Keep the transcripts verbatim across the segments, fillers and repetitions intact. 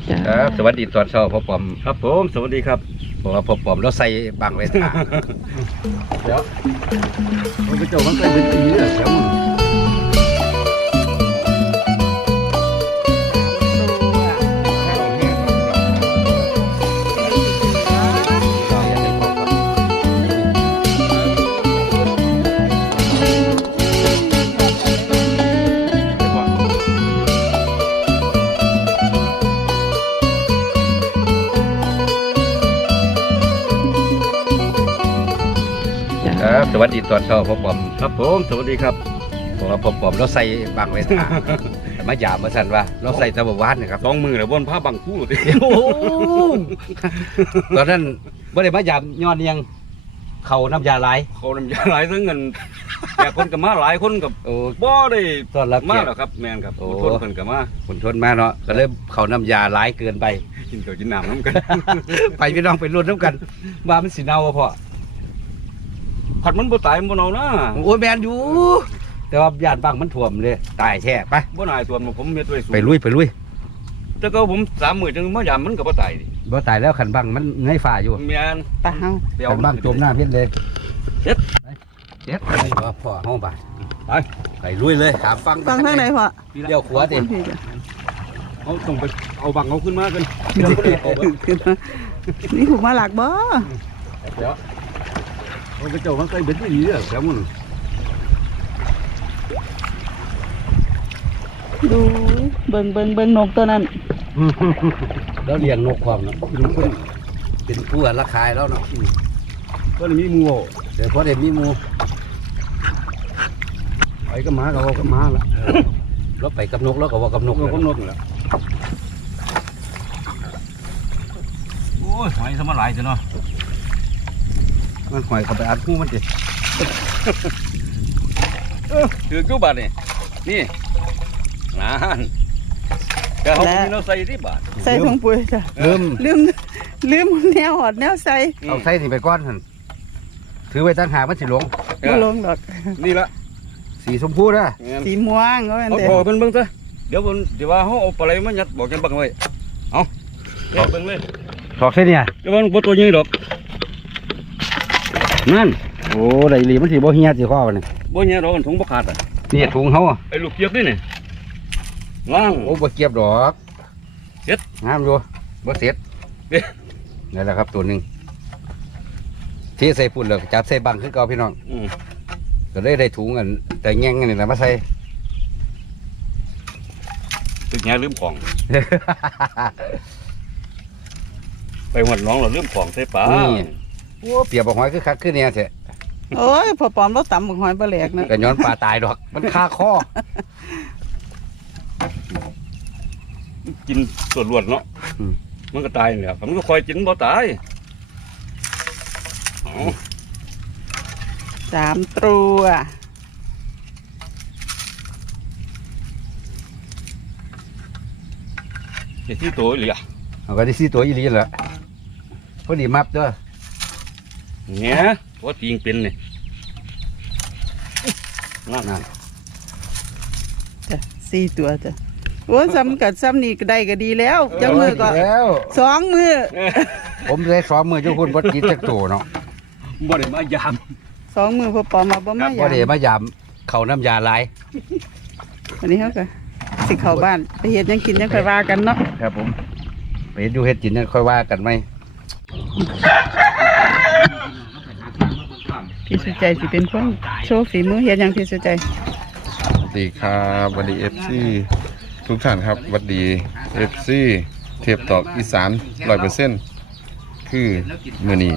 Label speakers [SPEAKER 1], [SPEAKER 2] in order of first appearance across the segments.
[SPEAKER 1] ครับสวัสดีตอนเช้าพ่อปอม
[SPEAKER 2] ครับผมสวัสดีครับ
[SPEAKER 1] เพราะว่าพ่อปอมเราใส่บังไว้ทาง
[SPEAKER 2] เดี๋ยวมันก็เจ้ามันใกล้เป็นปีเนี่ยแถวมึง
[SPEAKER 1] ครับสวัสดีตอนเช้าพ่อปอม
[SPEAKER 2] ครับผมสวัสดีครับ
[SPEAKER 1] เพราะว่าพ่อปอมเราใส่บังไว้ทาง มาหยาบมาสั่นว่าเราใส่ตะบวานนะครับ
[SPEAKER 2] สองมือเลยบนผ้าบังคู่ดิ
[SPEAKER 1] โอ้ตอนนั้นไม่ได้มาหยาบย้อนเนียงเขาน้ำยาไหล
[SPEAKER 2] เขานำยาหลายทั้งเงินแต่คนกับมาหลายคนกับ
[SPEAKER 1] โอ้
[SPEAKER 2] บ่ได้
[SPEAKER 1] ตอนรับ
[SPEAKER 2] มา
[SPEAKER 1] เกียร
[SPEAKER 2] แล้ว
[SPEAKER 1] ติ
[SPEAKER 2] ครับแมนครับ
[SPEAKER 1] โอ้
[SPEAKER 2] คนคนกับมา
[SPEAKER 1] คนทนมาเนาะก็เลยเขาน้ำยาไหลเกินไป
[SPEAKER 2] กินข้าวกินน้ำน้ำกัน
[SPEAKER 1] ไปพี่น้องไปรุ่นน้ำกันว่ามันสีเน่าบ่พ่อ
[SPEAKER 2] ผัดมันบ่ตายมันบ่เน่านะ
[SPEAKER 1] โอ้ยแมนอยู่ แต่ว่าญาติบังมันถ่วมเลยตายแท้ไป
[SPEAKER 2] บ่นายตัวผมเม็ดไว้สูง
[SPEAKER 1] ไปลุยไปลุย
[SPEAKER 2] แต่ก็ผมสามมื้อจังมายามมันก็บ่ตายดิ
[SPEAKER 1] บ่ตายแล้วขันบังมันเงยฝ่าอยู่
[SPEAKER 2] แม่น
[SPEAKER 3] ตาเฮา
[SPEAKER 2] เดี๋ยว
[SPEAKER 1] ขันบังจมหน้าเพี้ยนเลย
[SPEAKER 2] เฮ็ด
[SPEAKER 1] เจ็ดไปว่าพ่อห้องบ่ายไปไปลุยเลยถามฟัง
[SPEAKER 3] ฟังทางไหนพ่อ
[SPEAKER 1] เลี้ยวขวาดิ
[SPEAKER 3] พี่จ้ะ
[SPEAKER 2] เอาต้องไปเอาบังเอาขึ้นมากันเดี๋ยวบ่ได้เอาเบิด
[SPEAKER 3] ขึ้นมานี่ถูกมาหลักบ่
[SPEAKER 2] เดี๋ยวมันก็เจ้ามันใกล้เป็นปีเนี่ยแถวมึง
[SPEAKER 3] ดูเบิ่งเบิ่งเบิ่งนกตัวนั้น
[SPEAKER 1] แล้วเลี้ยงนกความเนาะเป็นผู้ราคายแล้วเนาะ
[SPEAKER 2] ก็มีหมู
[SPEAKER 1] เดี๋ยวพอเด็มีหมู
[SPEAKER 2] ไปก็มาก็ก็มาละ
[SPEAKER 1] เราไปกับนกแล้วก็ว่ากับนก
[SPEAKER 2] น
[SPEAKER 1] เล
[SPEAKER 2] ก
[SPEAKER 1] ย
[SPEAKER 2] ก็นกแล้วโอ้ยหอยสมาหลายจ้ะเนาะ
[SPEAKER 1] มันหอยเข้าไปอัดหูมันดิ
[SPEAKER 2] ถือกู้บาทนี่นี่นานก็เขามีเราใส่ที่บาท
[SPEAKER 3] ใส่ถุงปุ๋ยจ้ะ
[SPEAKER 1] ลืม
[SPEAKER 3] ลืมลืมแนวหอดแนวใส่
[SPEAKER 1] เอาใส่นี่ไปก้อนหันถือไว้ตั้งหากมันสิหลง
[SPEAKER 3] บ่ลงดอก
[SPEAKER 2] นี่ละ
[SPEAKER 1] สีชมพูนะ
[SPEAKER 3] สีม่วงก็เป็น
[SPEAKER 2] เอา
[SPEAKER 3] เด้
[SPEAKER 2] พอเพิ่นเบิ่งซะเดี๋ยวเพิ่นเดี๋ยวว่าเขาเอาปลาไหลมายัดบอกกันบังไว้เอาเฮ็ดเบิ่งเลย
[SPEAKER 1] ถอกเส้นเนี่ย
[SPEAKER 2] เดี๋ยวมันบ่ตัวใหญ่ดอกนั่น
[SPEAKER 1] โอ้ได้อีหลีมันสิบ่เฮียสิข้อมันนี่
[SPEAKER 2] บ่ใหญ่ดอกมันถุงบ่ขาดอ่ะ
[SPEAKER 1] นี่ถุงเขาอะ
[SPEAKER 2] ไอ้ลูกเปียกนี่นี่ล่าง
[SPEAKER 1] โอ้บ่เก็บดอก
[SPEAKER 2] เสร็จ
[SPEAKER 1] งามอยู่บ่เสร็จ
[SPEAKER 2] เด้
[SPEAKER 1] นี่แหละครับตัวหนึงที่ใส่ปุ่นเลยจับใส่บังขึ้นเก่าพี่น้อง
[SPEAKER 2] อืม
[SPEAKER 1] ก็เลยได้ถุงกันแต่แง่งกันนี่แหละมาใส่
[SPEAKER 2] ตึกแง่ลืมของไปหมดน้องเราลืมของใส่ปลา
[SPEAKER 1] นี่โอ้เปรียบบอกหอยคือคักคือเนี่ยเถอะ
[SPEAKER 3] โอ้ยพอปอมเราตำบักหอยปลาแหลกนะ
[SPEAKER 1] ก็ย้อนปลาตายดอก มันคาคอ
[SPEAKER 2] กินส่วนรวดเนาะมันก็ตายเนี่ยมันก็คอยกินบ่ตายเอา
[SPEAKER 3] สามตัว
[SPEAKER 2] เฮ็ดที่ตัวเหลือ
[SPEAKER 1] เอาก็ได้สี่ตัวอีหลีแหละพอดีมับเด้อ
[SPEAKER 2] เนี่ยว่าจริงเป็นนี่นั่น
[SPEAKER 1] นั่น
[SPEAKER 3] จ้ะสี่ตัวจ้ะโอ้ยซ้ำกับซ้ำนี่ก็ได้ก็ดีแล้วจังมือก็
[SPEAKER 1] แล้ว
[SPEAKER 3] สองมือ
[SPEAKER 1] ผมได้ซ้อมมือเจ้าคุณบดกินจักตัวเนาะ
[SPEAKER 2] บ่ได้มายาม
[SPEAKER 3] สองมือพอปอมมาบ่มา
[SPEAKER 1] พอ
[SPEAKER 3] อ
[SPEAKER 1] ดี
[SPEAKER 3] ยาม
[SPEAKER 1] มายามเขาน้ำยาลาย
[SPEAKER 3] วันนี้เขาก็สิเข้าบ้านไปเฮ็ดหยังกินหยังค่อยว่ากันเนาะ
[SPEAKER 1] ครับผมไปดูเฮ็ดกินนั่นค่อยว่ากันไหม
[SPEAKER 3] พี่สุใจสิเป็นคนโชว์ฝีมือเฮ็ดหยังพี่สุใจ
[SPEAKER 4] สวัสดีครับสวัสดีเอฟซีทุกท่านครับสวัสดีเอฟซีเทียบตอกอีสานร้อยเปอร์เซ็นต์คือมือนี้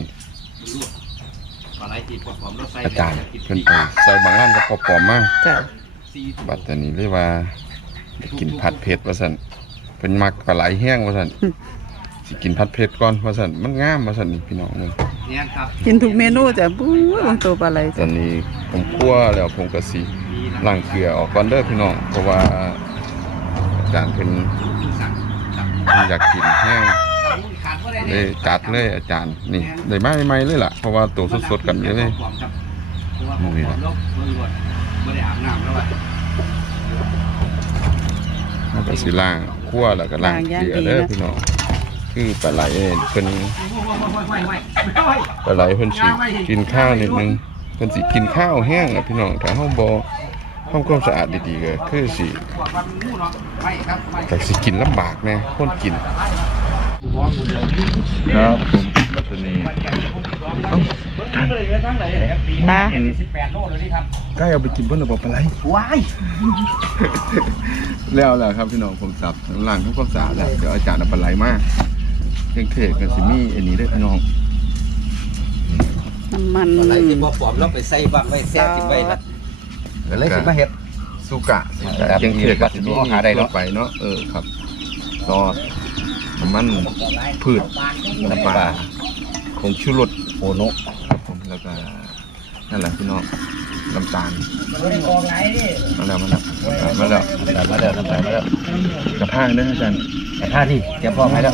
[SPEAKER 4] อาจารย์เพิ่นไปใส่บางร้านกับปอมมาก
[SPEAKER 3] จ้ะ
[SPEAKER 4] บัดแต่นี้เรียกว่าได้กินผัดเผ็ดว่าซั่นเพิ่นมักปลาไหลแห้งว่าซั่นสิกินผัดเผ็ดก่อนว่าซั่นมันงามว่าซั่นนี่พี่น้องเลย
[SPEAKER 3] กินทุกเมนูจ้ะบู๊บางตัวปลาไหล
[SPEAKER 4] ต
[SPEAKER 3] จ้ะ
[SPEAKER 4] อนนี้ผมคั่วแล้วผมก็สิล้างเกลือออกก่อนเด้อพี่น้องเพราะว่าอาจารย์เพิ่นเพิ่นอยากกินแห้ง เลยจัดเลยอาจารย์นี่ได้มาใหม่ๆเลยล่ะเพราะว่าตัวสดๆกันเยอะเลยนี่ล่ะมันก็สิล่างคั่วแล้วก็ล้างเกลือเด้อพี่น้องคือปลาไหลเพิ่นปลาไหลเพิ่นสิกินข้าวนิดนึงเพิ่นสิกินข้าวแห้งนะพี่น้องถ้าเฮาบ่ทำความสะอาดดีๆก็คือสิก็สิกินลำบากแน่คนกินครับผมปัตตานี
[SPEAKER 3] นะ
[SPEAKER 4] ใกล้เอาไปกินเพิ่นหรือเปล่าปลาไหล
[SPEAKER 1] ว้าย
[SPEAKER 4] แล้วแหละครับพี่น้องผมสับหลังทำความสะอาดแล้วเดี๋ยวอาจารย์เอาปลาไหลมาเครื่องเทศกันสิมีอันนี้ด้วยพี่น้อง
[SPEAKER 3] น้ำมัน
[SPEAKER 1] อะไรที่บ่ปลอมเราไปใส่บ้างไว้แซ่กินไว้ละก็เลยสิมาเฮ็ด
[SPEAKER 4] สุกะ
[SPEAKER 1] ครับ
[SPEAKER 4] เครื่องเทศก็สิมี
[SPEAKER 1] หาได้เนาะ
[SPEAKER 4] ไปเนาะเออครับซอสน้ำมันพืชน้ำปลาผงชูรส
[SPEAKER 1] โอโนะ
[SPEAKER 4] ครับผมแล้วก็นั่นแหละพี่น้องน้ำตาลมาแล้วมาแล้วมาแล้ว
[SPEAKER 1] แต่มาเด้อน้ำตาลมาเด้อก
[SPEAKER 4] ระเพาะเด้ออาจารย์
[SPEAKER 1] แต่ถ้านี่เตรียมพร้อมให้แล้ว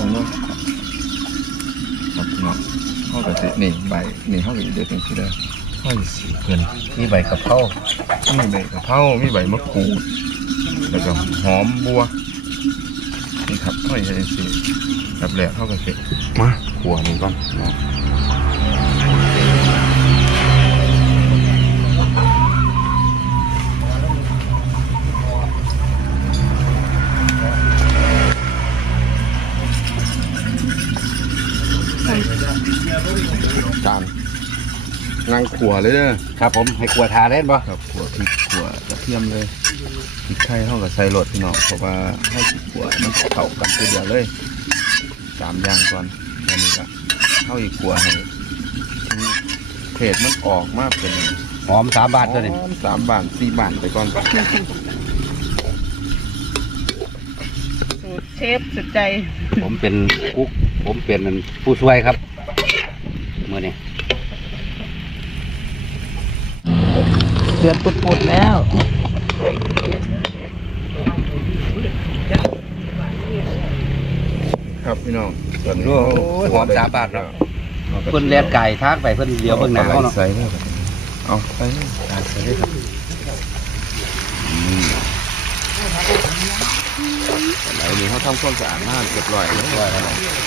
[SPEAKER 4] ครับพี่น้องเข้ากับสินี่ใบนี่เข้ากับเด็ดเป็นที่เด้อเข้าสีเพิ่น
[SPEAKER 1] มีใบกะเพรา
[SPEAKER 4] มีใบกะเพรามีใบมะกรูดแล้วก็หอมบัวนี่ครับเข้ากับสิแบบแหลกเข้ากับสิมาขัวนี่ก่อนเนาะจานนั่งขัวเลยเด้อ
[SPEAKER 1] ครับผมให้กลัวทาเล่นบ่
[SPEAKER 4] ครับขัวพริกขัวกระเทียมเลยพริกไทยเท่ากับใส่รสพี่น้องเพราะว่าให้พริกขัวมันเข้ากันทีเดียวเลยสามอย่างก่อนอันนี้ก็เข้าอีกขัวให้เผ็ดมันออกมากเป็น
[SPEAKER 1] หอมสามบาทตัวนี้
[SPEAKER 4] หอมสามบาทสี่บาทไปก่อน
[SPEAKER 3] สูตรเชฟสุดใจ
[SPEAKER 1] ผมเป็นกุ๊กผมเป็นผู้ช่วยครับมื้อนี้
[SPEAKER 3] เดือดปุดๆแล้ว
[SPEAKER 4] ครับพี่น้องส่วนนี้
[SPEAKER 1] โอ้ยหอมสามบาทเนาะเพิ่นแล่นไก่ทางไปเพิ่นเลี้ยวเบิ่งหน้าเฮาเนาะ
[SPEAKER 4] ใส่เลยเอาใส่เลยใส่เลยครับไหนนี่เขาทำความสะอาดมากเรียบร้อยเรียบร้อยแล้ว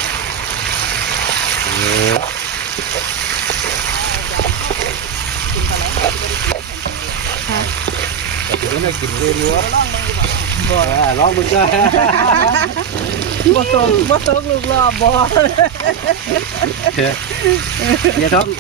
[SPEAKER 1] แต่ถึงไม่กินเลยรัวบ่ลองมึงจ้า
[SPEAKER 3] บ่ตกบ่ตกลูกรอบบ่
[SPEAKER 1] เดี๋ยวท้อง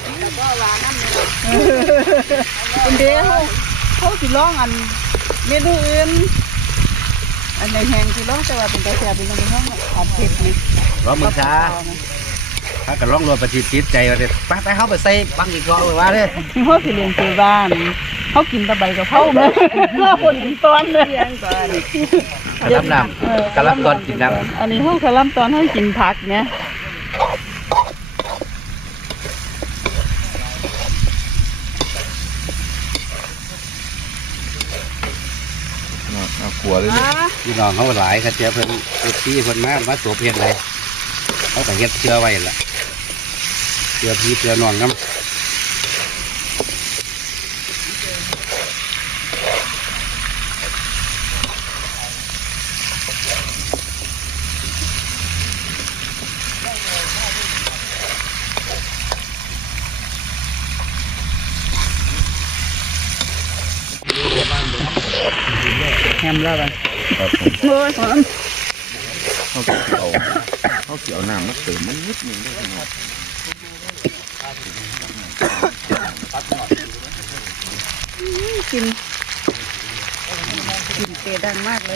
[SPEAKER 3] เป็นเด้เฮาเฮาสิลองอันเมนูอื่นอันในแห้งสิลองแต่ว่าเป็นกระแสเป็นอันห้องอันเผ็ดนี่
[SPEAKER 1] ลองมึงจ้าถ้าก็ลองรวมประชิดจิตใจว่าเด้ไปไปเฮาไปใส่บังอีกรอบว่าเด้
[SPEAKER 3] เฮาสิเลี้ยงคือบ้านเฮากินแตะใบกะเพราแม่เฮาคนกินตอนเด้อ
[SPEAKER 1] กะลำน้ำกะลำตอนกินน้ำ
[SPEAKER 3] อันนี้เฮากะลำตอนเฮากินผักเนี่ย
[SPEAKER 4] เอาขัวเลย
[SPEAKER 1] พี่น้องเขาหลายครับเจ้าเพิ่นเอฟซีเพิ่นมามาสวมเฮ็ดเลยเขาแต่เฮ็ดเชื่อไว้ล่ะเชื่อพี่เชื่อน้องน้ำ
[SPEAKER 3] แฮมแล้วกัน
[SPEAKER 4] ครับผม
[SPEAKER 3] โอ้ยหอม
[SPEAKER 4] เขาเกี่ยวเขาเกี่ยวน้ำมาเติมมันนิดนึงได้พี่น้อง
[SPEAKER 3] กินกินเปดังมากเลย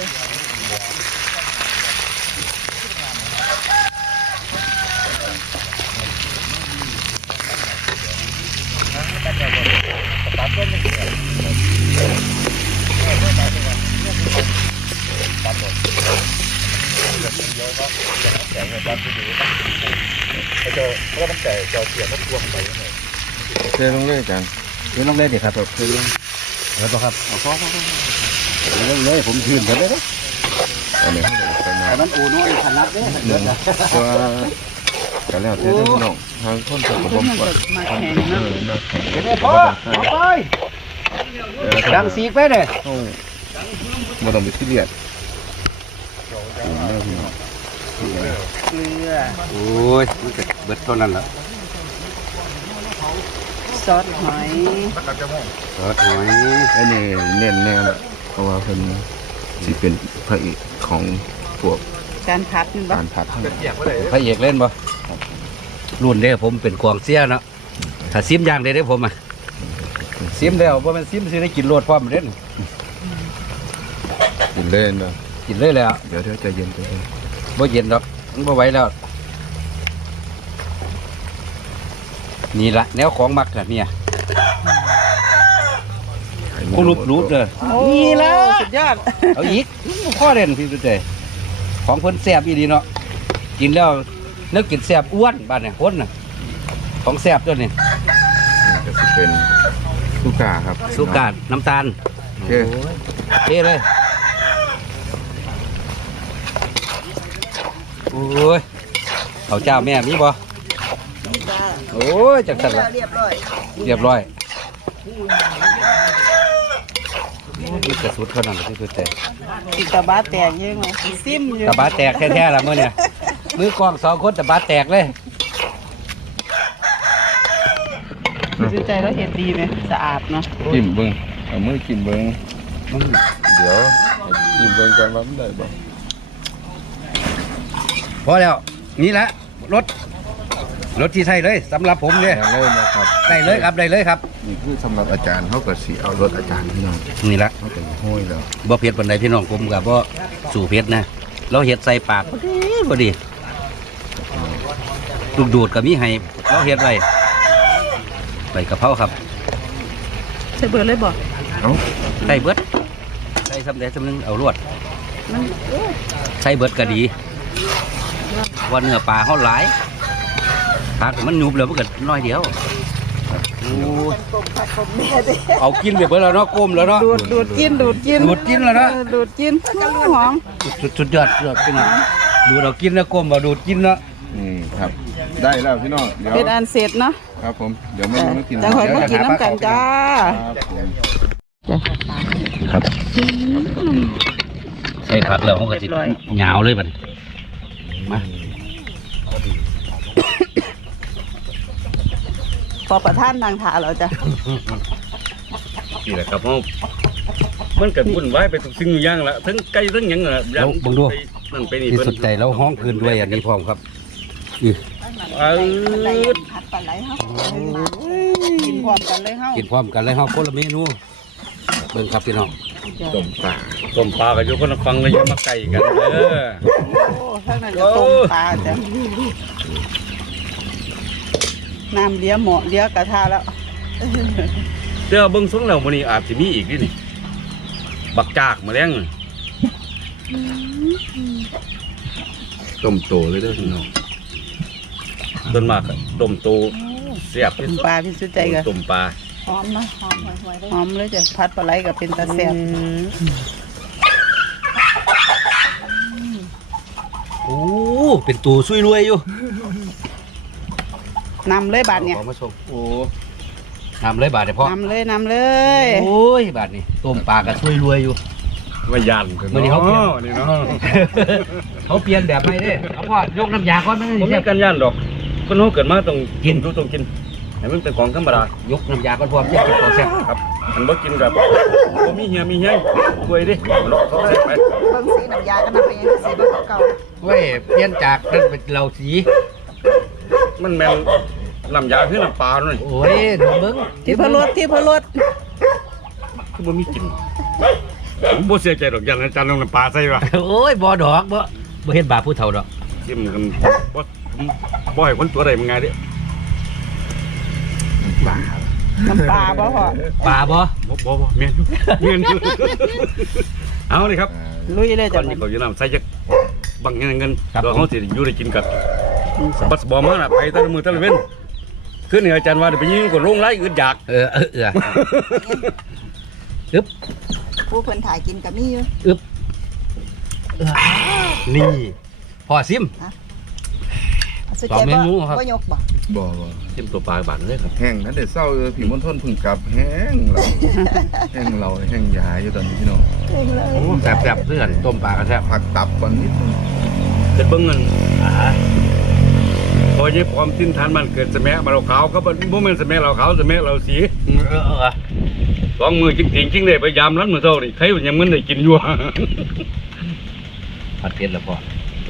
[SPEAKER 4] เทลงเลยอาจารย์
[SPEAKER 1] เดี๋ยวลองเล่นดิครับเดี๋ยวลองเดี๋ยวต่อครับเอาพอพอพอเล่นเลยผมยืนกันเลยนะ
[SPEAKER 4] อันนี้เขาจะไปน้
[SPEAKER 1] แต่มันอูนุ่นขนาดเด้อ
[SPEAKER 4] ำหนึ่งตัวกันแล้วเทพี่น้องทางคนกับผมก่อน
[SPEAKER 3] มาแข่งเนาะ
[SPEAKER 1] เดี๋ยวพอเอาไปดังสีกไปเลย
[SPEAKER 4] เขาบ่ต้องไปที่เลียดปรุงเด้อพี่น้อง
[SPEAKER 3] เกลือ
[SPEAKER 1] โอ้ยมันจะเบิดเท่านั้นละ
[SPEAKER 3] ซอสหอย
[SPEAKER 1] ซอสหอย
[SPEAKER 4] อันนี้เน้นแน่ละเพราะว่าเพิ่นสิเป็นพระเอกของพวก
[SPEAKER 3] การผัดนี่บ่
[SPEAKER 4] การผัดทั้ง
[SPEAKER 1] พระเอกเล่นบ่รุ่นเด้ผมเป็นกองเสียเนาะถ้าซิมอย่างเด้เด้ผมอ่ะซิมแล้วบ่แม่นซิมสิได้กินโลดพร้อมเด้
[SPEAKER 4] กินเล่นเด้อ
[SPEAKER 1] กินเลยแล้ว
[SPEAKER 4] เดี๋ยวเดี๋ยวใจเย็นใจเย็น
[SPEAKER 1] บ่เย็นดอกมันบ่ไหวแล้วนี่ละแนวของมักน่ะเนี่ยกูรูปรูปเด้อ
[SPEAKER 3] นี่แล้วสุดยอด
[SPEAKER 1] เอาอีกข้อเด่นพี่สุดเลยของเพิ่นแซ่บอีดีเนาะกินแล้วนึกกินแซ่บอ้วนบ้านเนี่ยคนน่ะของแซ่บตัวนี้
[SPEAKER 4] นี่ก็สิเป็นสุกาครับ
[SPEAKER 1] สุกาดน้ำตาล
[SPEAKER 4] โอเค
[SPEAKER 1] เท่เลยโอ้ยเขาเจ้าแม่มีบ่โอ้ยจังสันละ
[SPEAKER 3] เรียบร้อย
[SPEAKER 1] เรียบร้อยมีกระสุดเท่านั้นที่สุดแต่
[SPEAKER 3] สิตะบะแตกยังไงซิมอยู่
[SPEAKER 1] ตะบาแตกแท้ๆละเมื่อเนี่ยมือกองสองคนตะบาแตกเลย
[SPEAKER 3] สุดใจแล้วเห็ดดีไหมสะอาดเนาะ
[SPEAKER 4] จิ้มเบิ้งเอามือจิ้มเบิ้งเดี๋ยวจิ้มเบิ้งกันว่ามันได้บ่
[SPEAKER 1] พอแล้วนี่แหละรถรถที่ใช่เลยสำหรับผมเนี่ย
[SPEAKER 4] ได้เลยนะครับ
[SPEAKER 1] ได้เลยครับได้เลยครับ
[SPEAKER 4] นี่คือสำหรับอาจารย์เขาก็สิเอารถอาจารย์พี่น้อง
[SPEAKER 1] นี่ละ
[SPEAKER 4] เขาเป็นห้อยแล้ว
[SPEAKER 1] บ่เผ็ดปานใดพี่น้องผมกับบ่สู่เผ็ดนะเราเฮ็ดใส่ปากพอดีพอดีลูกดูดก็มีให้เราเฮ็ดไว้ใบกะเพราครับ
[SPEAKER 3] ใช่เบอร์เลยบ่
[SPEAKER 4] เอ้า
[SPEAKER 1] ใส่เบิดใส่สำเร็จสำนึงเอารวด
[SPEAKER 3] มันโอ้ย
[SPEAKER 1] ใส่เบิดก็ดีว่าเนื้อปลาเฮาหลายผักมันหยุบแล้วมันก็น้อยเดียวโอ้ย
[SPEAKER 3] กลมผักกลมแม่ดิ
[SPEAKER 1] เอากินไปเบิดแล้วเนาะก้มแล้วเนาะ
[SPEAKER 3] ดูดดูดกินดูดกิน
[SPEAKER 1] ดูดกินแล้วนะ
[SPEAKER 3] เออดูดกินหอม
[SPEAKER 1] สุดสุดยอดสุดยอดพี่น้องดูดเอากินแล้วก้มบ่ดูดกินเนาะ
[SPEAKER 4] อืมครับ ได้แล้วพี่น้องเดี๋ยว
[SPEAKER 3] เป็นอันเสร็จเนาะ
[SPEAKER 4] ครับผมเดี๋ยวไม่ต้องกิน
[SPEAKER 3] จังหอยมากินน้ำกันจ้า
[SPEAKER 4] ครับผม
[SPEAKER 1] ครับใส่ผักแล้วมันก็สิหยาวเลยบัดมา
[SPEAKER 3] พอประท่านนางถาเราจ้ะ
[SPEAKER 2] นี่แหละครับผมมันก็วุ่นวายไปทุกสิ่งทุกอย่างละทั้งไก่ทั้งหยังละ
[SPEAKER 1] แล้วเบิ่งดู
[SPEAKER 2] ไปนั่นไปนี่
[SPEAKER 1] ที่
[SPEAKER 2] เพิ่น
[SPEAKER 1] สุดใจเราห้องคืนด้วยอันนี้พร้อมครับอื้อ
[SPEAKER 2] เอ้ย
[SPEAKER 3] ผัดปลาไหลเฮากินพร้อมกันเลยเฮา
[SPEAKER 1] กินพร้อมกันเลยเฮาคนละเมนูเบิ่งครับพี่น้อง
[SPEAKER 4] ต้มปลา
[SPEAKER 2] ต้มปลาก็อยู่คนละฟังเลยอย่ามาไก่กันเด้อ
[SPEAKER 3] โอ้ข้างในจะต้มปลาจ้ะน้ำเลี้ยหมอเลี้ยกระทะแล้ว
[SPEAKER 2] เดี๋ยวเบิ่งทรงแล้วมื้อนี้อาจสิมีอีกนี่นี่บักจากแมลงน่ะ
[SPEAKER 4] ต้มโตเลยเด้อพี่น้อง
[SPEAKER 2] ส่วนมากอะต้มโตเสียบ
[SPEAKER 3] ต้มปลาพี่สุดใจกัน
[SPEAKER 2] ต้มปลา
[SPEAKER 3] หอมนะหอมหอยๆหอมเลยจ้ะผัดปลาไหลกับเป็นตาแซ่บ
[SPEAKER 1] โอ้เป็นตัวซุยรวยอยู่
[SPEAKER 3] นำเลยบาทเนี่ย
[SPEAKER 1] ขอมาส่งโอ้นำเลยบาทเดี๋ยวพ่อน
[SPEAKER 3] ำเลยนำเลย
[SPEAKER 1] โอ้ยบาทนี่ต้มปลาก็ซุยรวยอยู่
[SPEAKER 2] ว่ายัน
[SPEAKER 1] มื้อนี้เขาเปลี่ยน
[SPEAKER 2] นี่เนาะ
[SPEAKER 1] เขาเปลี่ยนแบบไม่ได้เอาพ่อยกน้ำยาก่อนมัน
[SPEAKER 2] ผม
[SPEAKER 1] สิ
[SPEAKER 2] มีกันยันดอกคนเฮาเกิดมาต้องกินต้องกินให้มันเป็นของธรรมดาย
[SPEAKER 1] กน้ำยาก่อนพร้อมจะกินของแซ่บ
[SPEAKER 2] ครับมันบ่กินกับบ่มีเหียมีแห้งกล้วยดิเลาะเขาใส่ไป
[SPEAKER 3] เบิ่งสีน้ำยากันนะเป็นยังสีเบิ่งเก่า
[SPEAKER 1] เว้ยเปลี่ยนจากนั่นเป็นเหล้าสี
[SPEAKER 2] มันแม่นน้ำยาคือน้ำปลาหน่อย
[SPEAKER 1] โอ้ยดูเบิ้ง
[SPEAKER 3] ๆที่พะรดที่พะรด
[SPEAKER 2] คือบ่มีกินผมบ่เสียใจดอกยันอาจารย์น้ำปลาใส่ว่ะ
[SPEAKER 1] โอ้ยบ่ดอกบ่บ่เห็นบาปผู้เฒ่าดอก
[SPEAKER 2] กินกันบ่บ่ให้คนตัวใดมันง่ายเด้
[SPEAKER 3] น้ำปลาบ่พอ
[SPEAKER 1] ปลาบ่
[SPEAKER 2] บ่บ่บ่แม่นอยู่แม่นอยู่เอาเลยครับ
[SPEAKER 3] ลุยเลย
[SPEAKER 2] ก่อ
[SPEAKER 3] จ้ะ
[SPEAKER 2] นที่เขาอยู่น้ำใส่จักบังเงินเงิน
[SPEAKER 1] ครับ
[SPEAKER 2] ตัวเขาสิอยู่ได้กินกับบัสบอมาน่ะไปแตะมือแตะเว้นขึ้นนี่อาจารย์ว่าเดี๋ยวไปยิงกดโรงไล่อึดอยาก
[SPEAKER 1] เออเออเอออึ๊บ
[SPEAKER 3] ผู้เพิ่นถ่ายกินกับมี่อยู่
[SPEAKER 1] อึ๊บนี่พอซิม
[SPEAKER 3] สุดใจบ่บ่ยกบ่
[SPEAKER 4] บ่บ่
[SPEAKER 2] เต็มตัวปลาบานเลยครับ
[SPEAKER 4] แห้งนั้นเดี๋ยวเศร้าเออพี่มณฑลเพึ่งกลับแห้งเราแห้งเราแห้งยาอยู่ตอนนี้พี่น้อง
[SPEAKER 3] เก่งเลย
[SPEAKER 1] โอ้แซ่บๆเพื่อนต้มปลากระแซ่บ
[SPEAKER 4] ผักตับก่อนนิดนึง
[SPEAKER 2] จะเบิ่งเงินอ่าพอยี่ความสิ้นทานมันเกิดสมัยมาเราขาวก็บ่บ่แม่นสมัยเราขาวสมัยเราสี
[SPEAKER 1] เออเออ
[SPEAKER 2] สองมือจริงๆจริงเลยพยายามรั้นมือเท่านี่ใครยังมันได้กินอยู่
[SPEAKER 1] ผัดเผ็ดแล้วพอ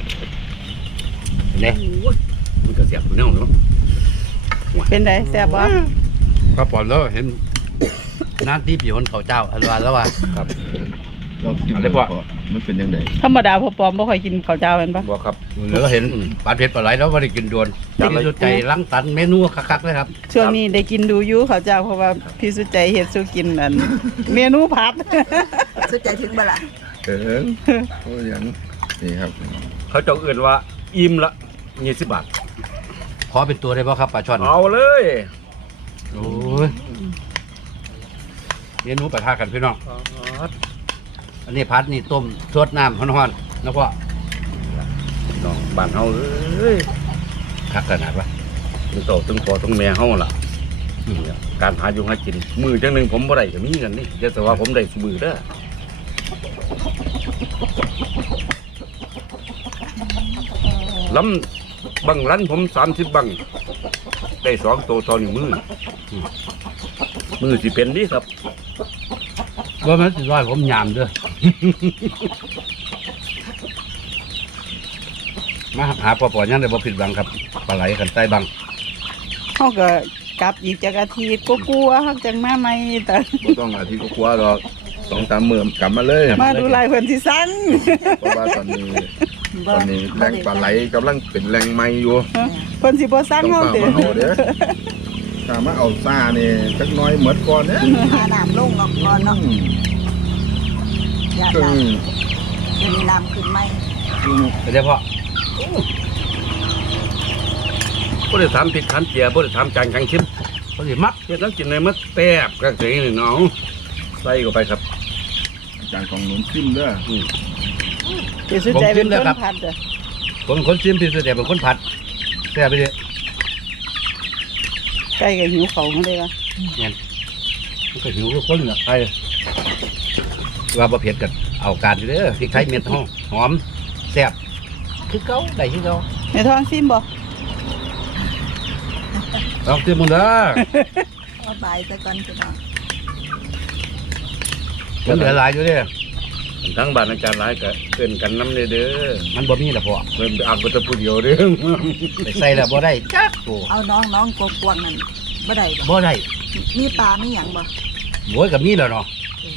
[SPEAKER 1] เนี่ย
[SPEAKER 2] มันก็เสียบแนวเนาะ
[SPEAKER 3] เป็นไดแซ่บบ่
[SPEAKER 1] ก็ปลอดแล้วเห็นน้ำที่ผิวคนเขาเจ้าอันว่าแล้วว่า
[SPEAKER 2] ครับ
[SPEAKER 4] เรากิน
[SPEAKER 2] อะไรพวก
[SPEAKER 4] มันเป็นยังไง
[SPEAKER 3] ธรรมดาพ่อปอมบ่ค่อยกินข้าวเจ้าแม่นปะ
[SPEAKER 2] บอกครับ
[SPEAKER 1] แล้วก็เห็นปลาเผ็ดปลาไหลแล้วไม่ได้กินดวนกินสุดใจล้างตันเมนูคักๆเลยครับ
[SPEAKER 3] ช่วงนี้ได้กินดูอยู่ข้าวเจ้าเพราะว่าพี่สุดใจเฮ็ดสู่กินอันเมนูผัด
[SPEAKER 5] สุดใจถึงบ่ล่ะ
[SPEAKER 4] เออโอ้ยยังนี่ครับ
[SPEAKER 2] เขาเจ้าเอื่นว่าอิ่มละยี่สิบบาท
[SPEAKER 1] ขอเป็นตัวได้ป่ะครับปลาช่อน
[SPEAKER 2] เอาเลย
[SPEAKER 1] โอ้ยเมนูปลาทากันพี่น้องอันนี้พัดนี่ต้มสดน้ำฮ้อนๆแล้วก็
[SPEAKER 2] น้องบ้านเฮาเอ้ย
[SPEAKER 1] คักขนาดวะ
[SPEAKER 2] ถึงโตถึงพอถึงแม่เฮาล่ะอืมเนี่ยการหาอยู่หากินมือจังหนึงผมบ่ได้ก็มีกันนี่แต่ว่าผมได้ซุมือเด้อลำบังรันผมสามสิบบังได้สองตัวตอนนี้มืออืมมือสิเป็นดีครับ
[SPEAKER 1] ว่ามันสิร้อยผมยามเด้อ มาหาปอปอยังได้บ่ผิดหวังครับปลาไหลกันใต้บัง
[SPEAKER 3] เฮาก็กลับอีกจักอาทิตย์ก็กลัวเฮาจังมาใหม่แต่
[SPEAKER 4] บ่ต้องอาทิตย์ก็กลัวหรอกสองสามมื้อกลับมาเลย
[SPEAKER 3] มาดูลายเพิ่นสิสั่ง
[SPEAKER 4] เพราะว่าตอนนี้ตอนนี้แรงปลาไหลกำลังเป็นแรงใหม่อยู่
[SPEAKER 3] เพิ่นสิบ่สั่ง
[SPEAKER 4] ต้อง
[SPEAKER 3] เฮา
[SPEAKER 4] ฝาก
[SPEAKER 3] ติ
[SPEAKER 4] มาเอาเด้อถ้ามาเอาซ่านี่จักหน้อยหมดก่อนเนี่ย
[SPEAKER 5] หาน้ำลงออกก่อนเนาะอย่า
[SPEAKER 4] ซึ่ง
[SPEAKER 5] น้ำจะมีน้ำขึ้นไหม
[SPEAKER 4] ซึ่ง
[SPEAKER 1] เดี๋ยวพ่อ
[SPEAKER 2] บ่ได้ถามผิดขันเจียบ่ได้ถามจางกังชิม
[SPEAKER 1] เขาสิมัก
[SPEAKER 2] เฮ็ดทั้งกินในมะแตบกระเสียนี่น้องใส่เข้าไปครับ
[SPEAKER 4] อาจารย์ของหนุนซิมเด้อ
[SPEAKER 2] อืม
[SPEAKER 3] พี่สุดใจเป็นคนผัดเด้อ
[SPEAKER 1] ผมเป็นคนชิมพี่สุดแต่เป็นคนผัดแซ่บไปเลย
[SPEAKER 3] ไก่ก็หิวเขาวเลยว่ะ
[SPEAKER 1] เนี่ยมันก็หิวทุกคนน่ะไปว่าบ่เผ็ดกันเอาการอยู่เด้อพริกไทยเม็ดหอมหอมแซ่บคือเก่าได้คือเก่า
[SPEAKER 3] ในท้องซิมบ่
[SPEAKER 1] ลองชิมมึงเด้อ
[SPEAKER 5] เอาใบซะก่อนพี่น้อง
[SPEAKER 1] มันเหลือหลายอยู่เด้อ
[SPEAKER 2] ทั้งบ้านอาจารย์หลายก็เกินกันน้ำเด้อเด้อ
[SPEAKER 1] มันบ่มีละพ่อ
[SPEAKER 2] เพิ่นอักบ่แต่ผู้เดียวเด้อ
[SPEAKER 1] ไปใส่แล้วบ่ได้จักตัว
[SPEAKER 5] เอาน้องน้องกกวงนั่นบ่ได้บ่
[SPEAKER 1] บ่ได้
[SPEAKER 5] มีปลามีหยังบ่
[SPEAKER 1] โวยกับมีแล้วเนาะ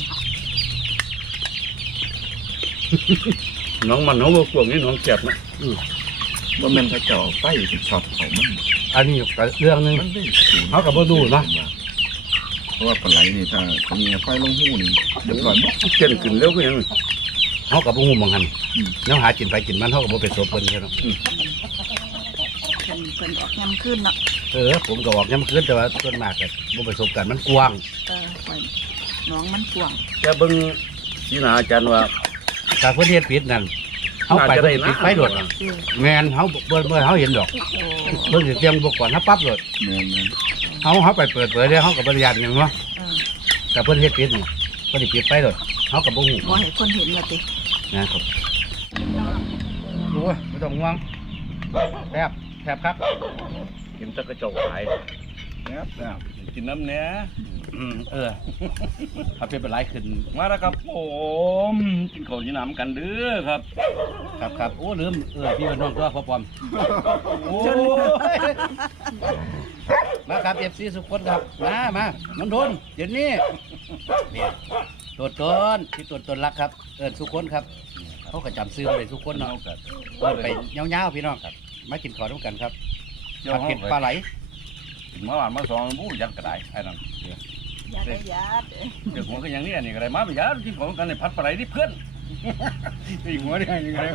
[SPEAKER 2] น้องมันเฮาบ่กวงนี่น้องเจ็บนะ
[SPEAKER 4] ว่าแม่นเขาเจ้าไฟสิช็อตเขามัน
[SPEAKER 1] อันนี้ก็เรื่องหนึง
[SPEAKER 4] มันได้
[SPEAKER 1] เขาก็บ่ดูนะ
[SPEAKER 4] เพราะว่าปลาไหลนี่ถ้าเขามีไฟลงหูนี่เดี๋ยวก่อน
[SPEAKER 2] เกินขึ้นแล้วก็ยัง
[SPEAKER 1] เฮาก็บ่ฮู้หมองหัน
[SPEAKER 4] อืม
[SPEAKER 1] แนวหากินไปกินมันเฮาก็บ่เป็นโซเปิ้นแค่เนาะ
[SPEAKER 5] เพิ่นเพิ่นออกยำขึ้นเนาะ
[SPEAKER 1] เออผมก็บอกยามคืนแต่ว่าส่วนมากก็บ่ประสบการณ์มันกว้าง
[SPEAKER 5] เออไว้น้องมันกวาง
[SPEAKER 2] จะเบิ่งสีหน้าอาจารย์ว่า
[SPEAKER 1] ถ้าเพิ่นเฮ็ดผิดนั่นเฮาไป
[SPEAKER 2] น่าจะได้
[SPEAKER 1] เพิ่นสิปิดไฟโดด
[SPEAKER 2] นะ
[SPEAKER 5] เออ
[SPEAKER 1] แม่นเฮาบ่บ่เฮาเห็นดอก
[SPEAKER 5] โอ้
[SPEAKER 1] เพิ่นสิเตรียมอุปกรณ์เฮาปั๊บโดด
[SPEAKER 4] แม่น
[SPEAKER 1] เฮาเฮาไปเปิดเผยเด้อเฮาก็บ่ได้ญาติหยังเนาะ
[SPEAKER 5] เออ
[SPEAKER 1] แต่เพิ่นเฮ็ดผิดนี่เพิ่นสิปิดไฟโดดเฮาก็บ่ฮู้
[SPEAKER 5] บ่ให้คนเห็นว่าติ
[SPEAKER 1] นะครับโอ้ยไม่ต้องห่วงแทบแทบครับ
[SPEAKER 2] เห็นแตะกระจกขาย
[SPEAKER 4] ๆครับครับ
[SPEAKER 2] กินน้ำเนี้ย
[SPEAKER 1] อืมเออถ้าเป็นเป็นไรขึ้น
[SPEAKER 2] มาแล้วครับผมกินข้าวกินน้ำกันเด้อครับ
[SPEAKER 1] ครับครับโอ้ลืมเออพี่น้องตัวพ่อปอม
[SPEAKER 2] โอ้ย
[SPEAKER 1] มาครับเอฟซีสุขคนครับมามาน้องโดนเดี๋ยวนี้นี่ตัวตนที่ตัวตนรักครับเอิญสุขคนครับเขาก็จำซื้อมาเลยสุขคนเนาะเอิญไปเงาๆพี่น้องครับมากินข้าวด้วยกันครับ
[SPEAKER 2] เจ้า
[SPEAKER 1] ผัด
[SPEAKER 2] เห็
[SPEAKER 1] เผ็
[SPEAKER 2] ด
[SPEAKER 1] ด
[SPEAKER 2] ป
[SPEAKER 1] ป
[SPEAKER 2] ลา
[SPEAKER 1] ลา
[SPEAKER 2] ไหล
[SPEAKER 1] ไหล
[SPEAKER 2] กินมาหวานมาสองบู้ยัดกระไดไอ้นั่น
[SPEAKER 5] อย่าได้ยาดเด้อ
[SPEAKER 2] เดี๋ยวหัวก็อย่างนี้อันนี้ก็ได้มาไปยัดกินของกันในพัดปลาไหลที่เพื่อนอีกหัวได้ยังไง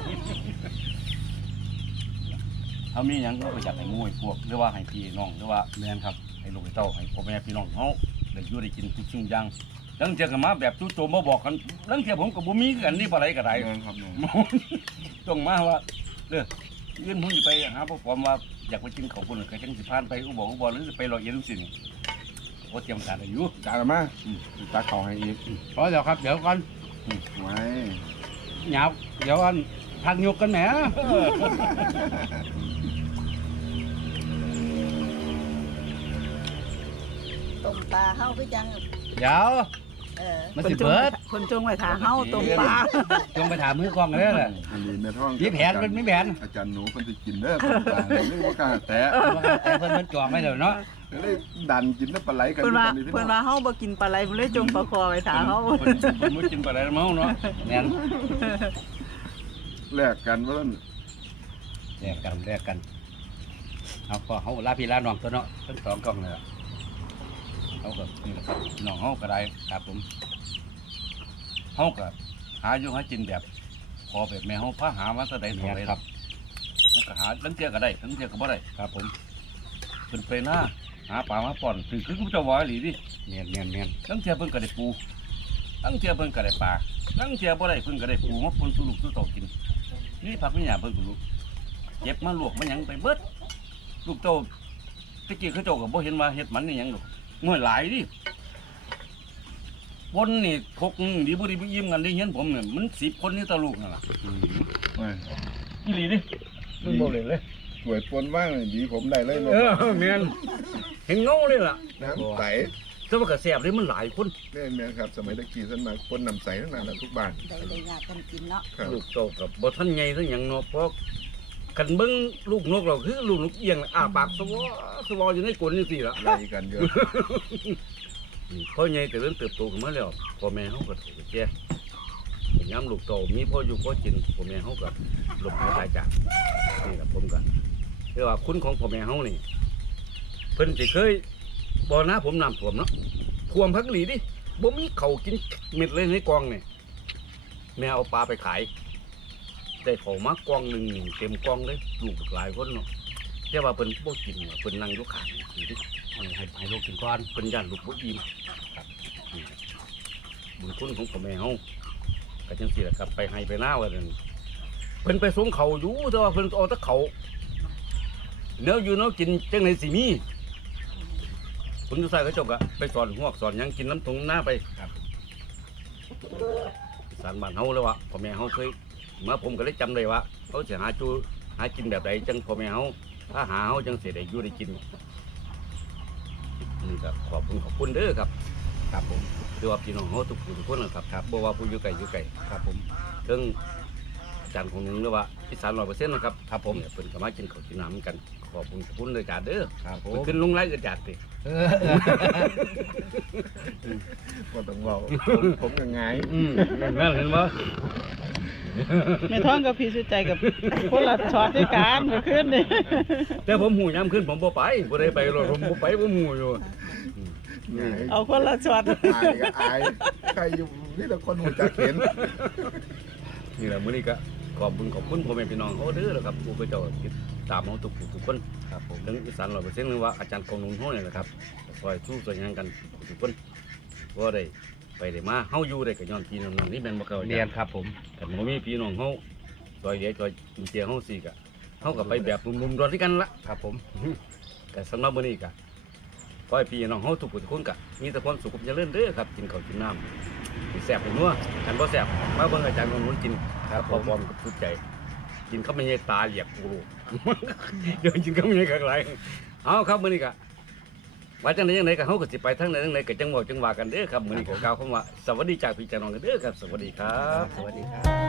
[SPEAKER 2] เขามีหยังก็ไปจัดให้มวยพวกหรือว่าให้พี่น้องหรือว่า
[SPEAKER 1] แม่นครับ
[SPEAKER 2] ให้ลูกให้เต้าให้พ่อแม่พี่น้องเขาได้อยู่ได้กินทุกสิ่งอย่างลังเทียกันมาแบบจู่โจมมาบอกกันลังเทียผมกับบุมีกันนี่ปลาไหลกระได
[SPEAKER 4] แม่นครับแม่น
[SPEAKER 2] ต้องมาว่าเด้อเงินผมจะไปหาพ่อผมว่าอยากไปกินข้าวคนเคยจังสิพานไปอุบลอุบลหรือจะไปรอยเย็นสินี่โอ้เตรียมการอายุ
[SPEAKER 4] จานละมาตักเขาให้อีก
[SPEAKER 1] พอเดี๋ยวครับเดี๋ยวก่อน
[SPEAKER 4] ไว้
[SPEAKER 1] หยาบเดี๋ยวก่อนพักยกกันแหม
[SPEAKER 5] ต้มปลาเฮาคือจัง
[SPEAKER 1] เดี๋ยว
[SPEAKER 5] เออ
[SPEAKER 1] มัน
[SPEAKER 3] คน
[SPEAKER 1] สิ
[SPEAKER 3] จง
[SPEAKER 1] เบิด
[SPEAKER 3] คนจงไว้ทาเฮาต้มปลา
[SPEAKER 1] จงไปถามมือกองกันเลยแหละ
[SPEAKER 4] อันนี้แม่ท้อง
[SPEAKER 1] มีแผนมันมีแผน
[SPEAKER 4] อาจารย์หนูเพิ่นสิกินเด้อปลาเรื่องว่ากล้าแตะ
[SPEAKER 1] แต่เพิ่นมันจองไว้แล้วเนาะ
[SPEAKER 4] ก็เลยดันกินน้ำปลาไหลกัน
[SPEAKER 3] เพิ่นว่า
[SPEAKER 4] อยู่ตอนนี้พี่
[SPEAKER 3] เพิ่น
[SPEAKER 4] น้อง
[SPEAKER 3] ว่าเฮาบ่กินปลาไหลเพิ่นเลยจงปลาคอไว้ทาเฮา
[SPEAKER 2] เพิ่นเพิ่นบ่กินปลาไหลเมาเนาะ
[SPEAKER 1] แน่น
[SPEAKER 4] แลกกันว่าซั่น
[SPEAKER 1] แลกกันแลกกันเอาพอเฮาลาพี่ลาน้องตัวเนาะทั้งสองกล่องเลยล่ะเขาก็นี่แหละครับน้องเฮาก็ได้ครับผมเฮาก็หาอยู่หากินแบบพอแบบแม่เฮาพาหามาแต่ใดเท่าใดครับเฮาก็หาลังเที่ยก็ได้ลังเที่ยก็บ่ได้ครับผมเพิ่นไปหน้าหาปลามาป่อนคือคือเจ้าว่าอีหลีดิเนียนเนียนเนียนลังเที่ยเพิ่นก็ได้ปูลังเที่ยเพิ่นก็ได้ปลาลังเที่ยบ่ได้เพิ่นก็ได้ปูมาปนสู่ลูกสู่เต้ากินนี่ผักนี่หยาเพิ่นก็รู้เก็บมาลวกมาหยังไปเบิดลูกเต้าตะกี้เขาเจ้าก็บ่เห็นว่าเฮ็ดมันนี่หยังดอกน้อยหลายดิคนนี่พกดีบ่ดีบ่ยิ้มกันได้เห็นผมเนี่ยมันสิบคนนี่ตะลูกนั่นล่ะ
[SPEAKER 4] โอ้ย
[SPEAKER 2] อีหลีดิมันบ่เลยเลย
[SPEAKER 4] สวยปนว่างเลยดีผมได้เลย
[SPEAKER 2] เออแม่นเห็นเงาเลยล่ะ
[SPEAKER 4] น้ำใส
[SPEAKER 2] แต่ว่าก็แซ่บเลยมันหลายคน
[SPEAKER 4] เนี่ยแม่ครับสมัยตะกี้ท่านมาปนน้ำใสทั้งนั้นแหละทุกบ้าน
[SPEAKER 5] ได้ได้ยากกันกินเนาะ
[SPEAKER 4] ครับ
[SPEAKER 2] ลูกโตกับบ่ทันใหญ่ซะหยังเนาะเพราะคันเบิ่งลูกนกเราคือลูกนกเอียงอ้าปากสวอสวออยู่ในกลนจังซี่ล่ะ
[SPEAKER 4] ไล่กันเยอะ
[SPEAKER 2] พ่อใหญ่แต่เริ่มเติบโตขึ้นมาแล้วพ่อแม่เขาก็ถูกแก่ย้ำลูกโตมีพ่ออยู่พ่อกินพ่อแม่เขาก็หลบหายตายจากนี่แหละผมก็เรียกว่าคุณของพ่อแม่เขานี่เพิ่นสิเคยบ่อน้าผมน้ำท่วมเนาะท่วมพักหลีดิบ่มีเขาวกินเม็ดเลยในกองนี่แม่เอาปลาไปขายได้เขามากองหนึ่งเต็มกองเลยลูกหลายคนเนาะแต่ว่าเพิ่นบ่กินเพิ่นนั่งอยู่ข้างนี่ดิ
[SPEAKER 1] ให้ให้ลูกกินก่อน
[SPEAKER 2] เป็นญาติลูกบ่อิ่มครับนี่บุญคุณของพ่อแม่เฮาก็จังซี่แหละครับไปให้ไปหน้าว่านั่นเพิ่นไปสงเขาอยู่แต่ว่าเพิ่นเอาแต่เขาเนื้ออยู่เนื้อกินจังได๋สิมีคุณผู้ชายเขาเจบก็ไปสอนหวกสอนหยังกินน้ำตรงหน้าไปครับสารบ้านเฮาเลยว่าพ่อแม่เฮาเคยมาผมก็เลยจำได้ว่าเขาสิหาจูหากินแบบใดจังพ่อแม่เฮาถ้าหาเฮาจังสิได้อยู่ได้กิน นี่ครับขอบคุณขอบคุณเด้อครับครับผมคือว่าพี่น้องเขาทุกผู้ทุกคนนะครับครับบ่ว่าผู้อยู่ไกลอยู่ไกลครับผมถึงอาจารย์ของหนึงหรือว่าอีสานร้อยเปอร์เซ็นต์นะครับครับผมเนี่ยเพิ่นก็มากินข้าวกินน้ำกันขอบคุณขอบคุณเลยอาจารย์เด้อครับผมขึ้นลุงไรอาจารย์ติ
[SPEAKER 1] เออ
[SPEAKER 4] ก็ต้องเบาผมผมยังไง
[SPEAKER 2] อืมนั่นเห็นบ่
[SPEAKER 3] แม่ท้องกับพี่สุดใจกับคนละช็อตด้วยกันเมื่อคืนนี่
[SPEAKER 2] แต่ผมหูยามขึ้นผมบ่ไปบ่ได้ไปหรอกผมบ่ไปผมหูอยู่
[SPEAKER 4] ไง
[SPEAKER 3] เอาคนละช็อต
[SPEAKER 4] อายก็อายใครอยู่นี่แต่คนหัวจักเห็น
[SPEAKER 2] นี่แหละมื้อนี้ก็ขอบคุณขอบคุณพ่อแม่พี่น้องเขาเด้อนะครับผู้เขาเจ้าติดตามเฮาทุกผู้ทุกคนครับผมถึงอีสานร้อยเปอร์เซ็นต์หรือว่าอาจารย์กองนุ่นเฮานี่แหละครับซอยสู้ซอยหยังกันทุกคนบ่ได้ไปได้มาเฮาอยู่ได้ก็ย้อนพี่น้องๆนี่แม่นบ่เก่า
[SPEAKER 1] เรียนครับผม
[SPEAKER 2] กันบ่มีพี่น้องเฮาซอยเหลือซอยจุนเจียเฮาสิกะเฮาก็ไปแบบรุมๆรอนด้วยกันละ
[SPEAKER 1] ครับผม
[SPEAKER 2] ก็สำหรับมื้อนี้ก็ขอให้พี่น้องเฮาทุกผู้ทุกคนก็มีแต่ความสุขความเจริญเด้อครับกินข้าวกินน้ำให้แซ่บให้นัวกันบ่แซ่บมาเบิ่งอาจารย์ของนุ่นกินครับพร้อมๆกับสุดใจกินข้าวมันใหญ่ตาเหลียกกูรู้ เดี๋ยวกินข้าวมันใหญ่ข้างหลายเอาครับมื้อนี้ก็ว่าจังไดจังไดก็เฮาก็สิไปทางไหนทางไหนก็จังเว้าจังว่ากันเด้อครับมื้อนี้ก็กล่าวคำว่าสวัสดีจากพี่จากน้องกันเด้อครับสวัสดีครับ
[SPEAKER 1] สวัสดีครับ